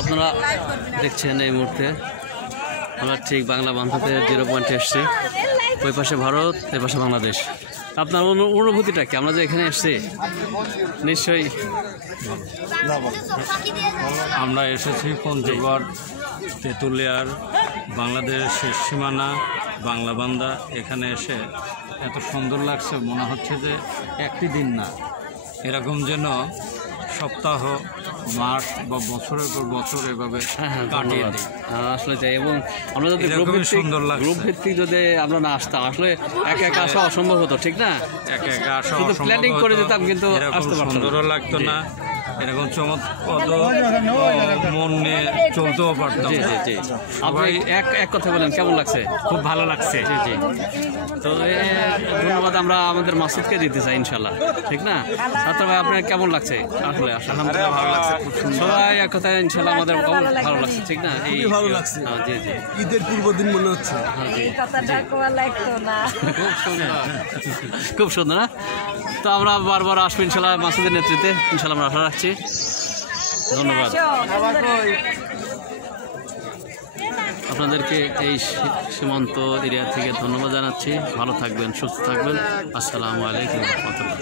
আপনারা দেখছেন এই মুহূর্তে আমরা ঠিক বাংলা বান্ধবদের 0 পয়েন্টে এসছি। ওই পাশে ভারত, এই পাশে বাংলাদেশ। আপনার অনুভূতিটা কি? আমরা যে এখানে এসছি নিশ্চয়ই আমরা এসেছি পঞ্চগড়, তেঁতুলিয়ার, বাংলাদেশের শেষ সীমানা বাংলাবান্ধা। এখানে এসে এত সুন্দর লাগছে, মনে হচ্ছে যে একটি দিন না, এরকম যেন সপ্তাহ, মাস বা বছরের পর বছর এভাবে কাটিয়ে দিই। আসলে তাই। এবং আমরা যদি গ্রুপ ভিত্তিক যদি আমরা না আসতাম, আসলে একা একা আসা অসম্ভব হতো, ঠিক না? একা একা আসা শুধু প্ল্যানিং করে যেতাম, কিন্তু আসতে পারতাম না। সুন্দরও লাগতো না, এরকম চমৎকার মন নিয়ে চলতেও পারতাম। আপনি এক কথা বলেন, কেমন লাগছে? খুব ভালো লাগছে। জি জি। তো ধন্যবাদ আমরা আমাদের মাসুদকে দিতে চাই ইনশাল্লাহ, ঠিক না? ছাত্র ভাই, আপনার কেমন লাগছে? আসলে আলহামদুলিল্লাহ ভালো লাগছে, সবাই এক কথায় ইনশাল্লাহ আমাদের ভালো লাগছে, ঠিক না? এই ভালো লাগছে। জি জি। ঈদের পূর্ব দিন মনে হচ্ছে। খুব সুন্দর না? তো আমরা বারবার আসবো ইনশাল্লাহ মাসুদের নেতৃত্বে, ইনশাল্লাহ আমরা আশা রাখছি। ধন্যবাদ আপনাদেরকে এই সীমান্ত এরিয়া থেকে ধন্যবাদ জানাচ্ছি। ভালো থাকবেন, সুস্থ থাকবেন। আসসালামু আলাইকুম রহমতুল্লাহ।